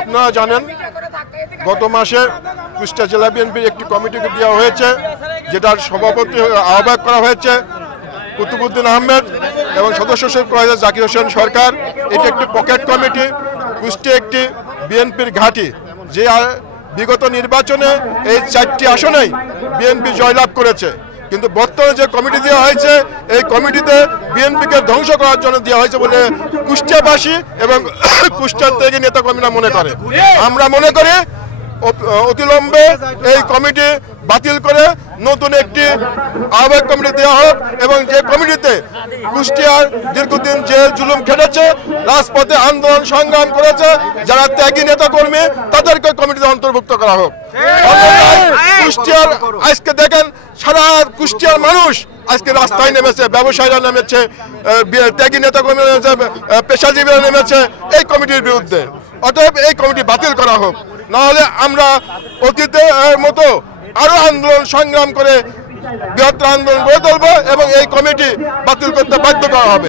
আপনারা জানেন গত মাসে কুষ্টিয়া জেলা বিএনপির একটি কমিটিকে দেওয়া হয়েছে, যেটার সভাপতি আহ্বায়ক করা হয়েছে কুতুবুদ্দিন আহমেদ এবং সদস্য সচিব করা হয়েছে জাকির হোসেন সরকার। এটি একটি পকেট কমিটি। কুষ্টিয়া একটি বিএনপির ঘাঁটি, যে বিগত নির্বাচনে এই 4টি আসনেই বিএনপি জয়লাভ করেছে। কিন্তু বর্তমানে যে কমিটি দেওয়া হয়েছে, এই কমিটিতে বিএনপিকে ধ্বংস করার জন্য দেওয়া হয়েছে বলে কুষ্টিয়াবাসী এবং কুষ্টিয়ার থেকে নেতাকর্মীরা মনে করে। আমরা মনে করি অতিলম্বে এই কমিটি বাতিল করে নতুন একটি আহ্বায়ক কমিটি দেওয়া হোক, এবং যে কমিটিতে কুষ্টিয়ার দীর্ঘদিন জেল জুলুম খেটেছে, রাজপথে আন্দোলন সংগ্রাম করেছে যারা ত্যাগী নেতাকর্মী, তাদেরকে কমিটিতে অন্তর্ভুক্ত করা হোক। কুষ্টিয়ার আজকে দেখেন সারা কুষ্টিয়ার মানুষ আজকে রাস্তায় নেমেছে, ব্যবসায়ীরা নেমেছে, ত্যাগী নেতাকর্মীরা নেমেছে, পেশাজীবীরা নেমেছে এই কমিটির বিরুদ্ধে। অতএব এই কমিটি বাতিল করা হোক, নাহলে আমরা অতীতের মতো আরো আন্দোলন সংগ্রাম করে বৃহত্তর আন্দোলন গড়ে তুলব এবং এই কমিটি বাতিল করতে বাধ্য করা হবে।